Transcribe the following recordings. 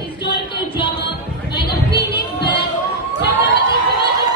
historical drama by the Phoenix Band, Chhatrapati Shivaji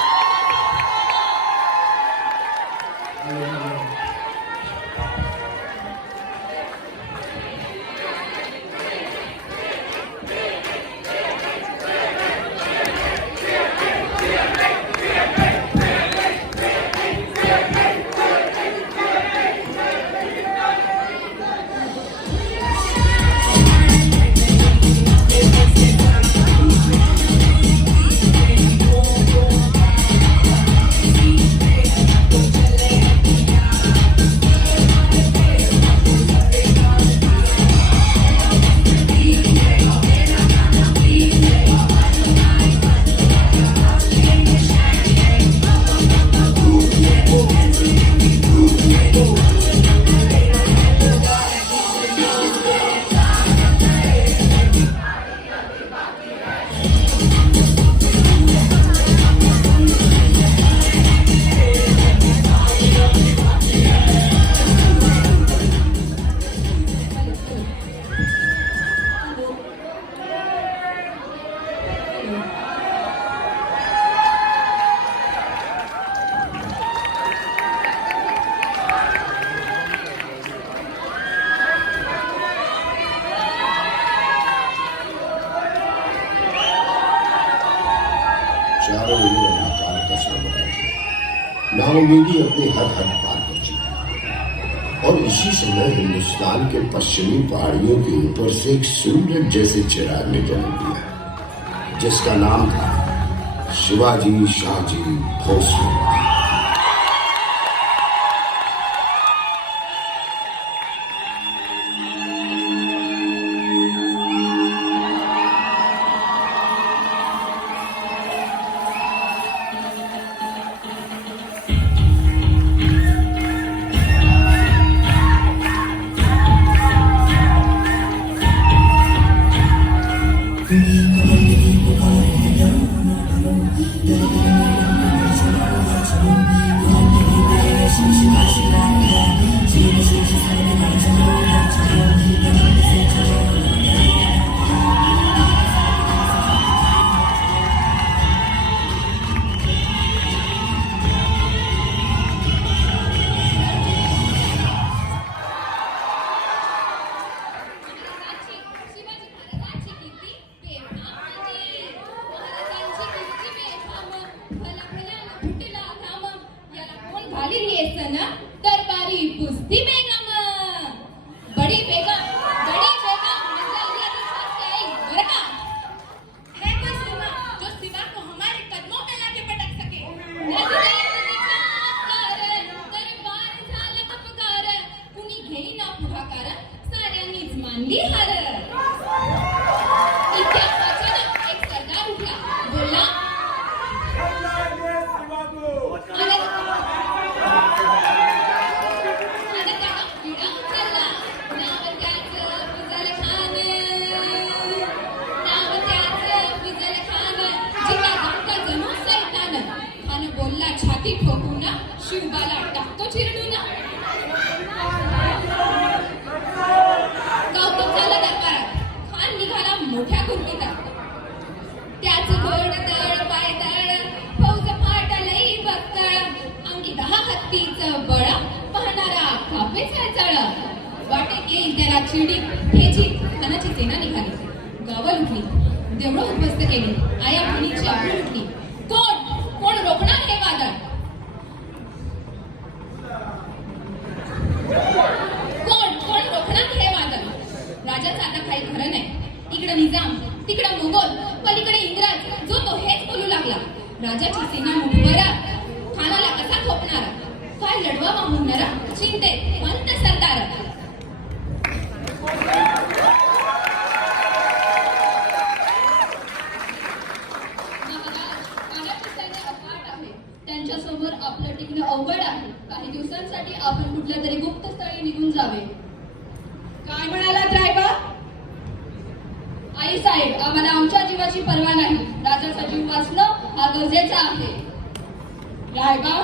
चारों or अनाकार का साम्राज्य नाउमीदी अपने हर हद पार कर चुकी। और इसी समय हिंदुस्तान के पश्चिमी पहाड़ियों के ऊपर से एक सूरज जैसे चिराग ने जन्म लिया, जिसका नाम था शिवाजी शाहजी भोसले। दरबारी कुस्ती बेगम बड़ी बेगम बरका है कोई सिवा जो सिवा को हमारे कदमों में लाके पटक सके। दरबार झालं कपकार कुणी घेई ना पुढाकार साऱ्यांनीच मानली हार। इतक्यात अचानक एक सरदार उठला बोलला छाती ठोकून शिवबाला टाकतो चिरडून। कौतुक झालं दरबारात, खान निघाला मोठ्या गुरमीता। त्याच घोड तळ पाय तळ फौज फाटलई बक्कळ अंगी 10 हत्तीचं बळ पाहणारा कापेच चळ। वाटेत येईल त्याला चिडी ठेची खानाची सेना निघाली। गावं लुटली, देवळं उद्ध्वस्त केली, आया बहिणीची आबरू लुटली। कोण कोण रोखणार हे वादळ? कोण रोखणार हे वादळ? राजाचं आता काही खरं नाही। इकडे निजाम, तिकडे मोगल, पलीकडे इंग्रज, जो तो हेच बोलू लागला। राजाची सेना मुठभर खानाला कसा थोपणार? काय लढवावा म्हणणारा चिंतेत पंत सरदार। त्यांच्यासमोर आपलं टिकणं अवघड आहे। काही दिवसांसाठी आपण कुठल्या तरी गुप्त स्थळी निघून जावे। काय म्हणालात रायबा? आई साहेब, आम्हाला आमच्या जीवाची पर्वा नाही। राजाचा जीव वाचणं हा गरजेचा आहे। रायबा,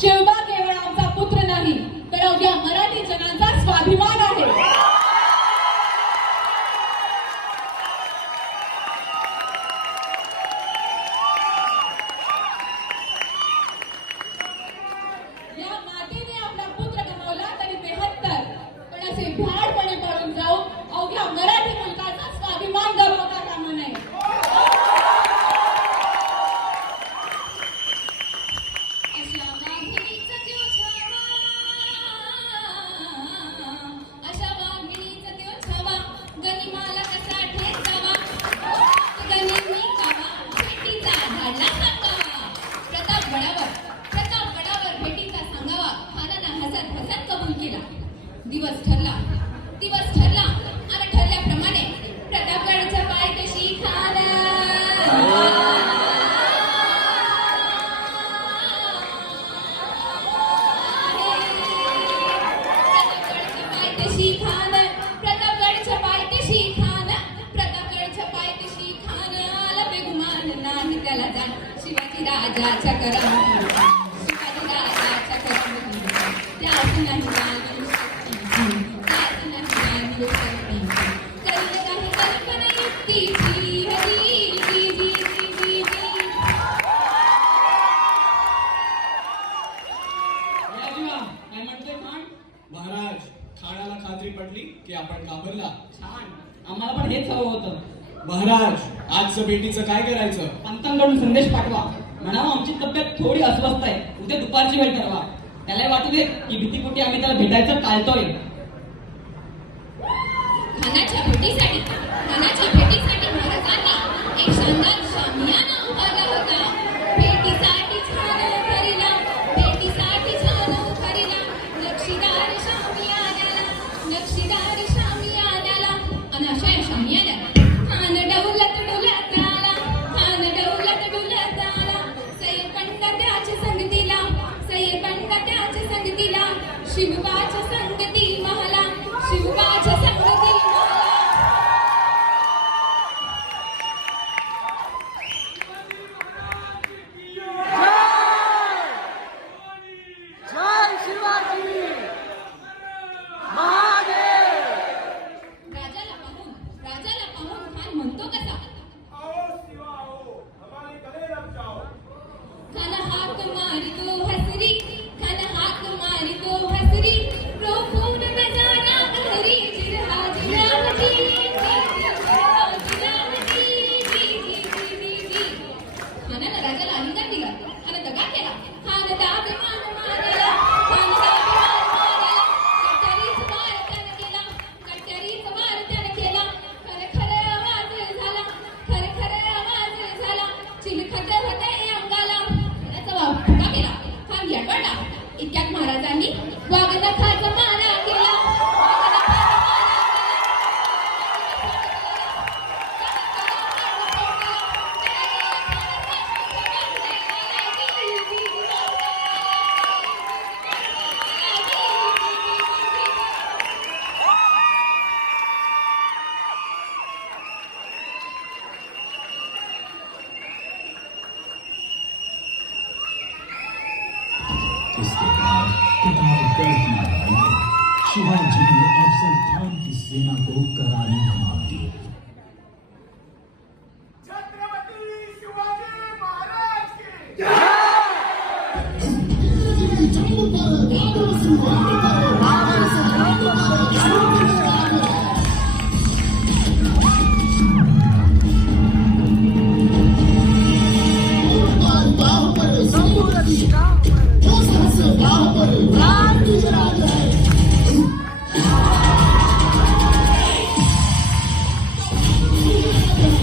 शिवबा केवळ आमचा पुत्र नाही तर अवघ्या मराठी जनाचा स्वाभिमान आहे। राजाच्या करामती शिवाजी राजाच्या करामती त्याच नाही जाणीव शक्तीची त्याच नाही जाणीव शक्तीची करील काही कल्पना युक्तीची हरी जी जी जी जी जी काय म्हटले खान? महाराज, खानाला खात्री पडली की आपण घाबरला. छान, आम्हाला पण हेच हवं होतं. महाराज, आजचं बेटीचं काय करायचं? पंतांकडून संदेश पाठवा, म्हणावं आमची तब्येत थोडी अस्वस्थ आहे, उद्या दुपारची वेळ ठरवा. त्याला वाटू दे की भीतीपोटी आम्ही त्याला भेटायचं टाळतोय. खानाच्या भेटीसाठी महाराजांनी एक शानदार शामियाना उभारला होता. भेटीसाठी छान उभारीला, भेटीसाठी छान उभारीला नक्षीदार शामियान्याला आणि अशा या शामियान्याला खान डौलत डुलत आला, खान डौलत डुलत आला. सैय्यदपंड त्याच्या संगतीला शिवबाच्या संगती महाला, शिवबाच्या संगती महाला. राजाला पाहून खान म्हणतो कसा, खान हाक मारितो हसरी रोखून नजारा हरी जिरहाजी खानानं राजाला अनुदान दिला आणि दगा केला. खान दाभिमान मारला, कट्यारीच वार त्यानं केला. खरे आवाज झाला चिलखत होते अंगाला. त्याचा फुका केला. खान यडवडला. इतक्यात महाराजांनी वाघनखाचा मारा केला. इसके बाद प्रतापगढ़ की लड़ाई में शिवाजी ने अफजल खान की सेना को करारी मार दी. छत्रपति शिवाजी महाराज की Thank you.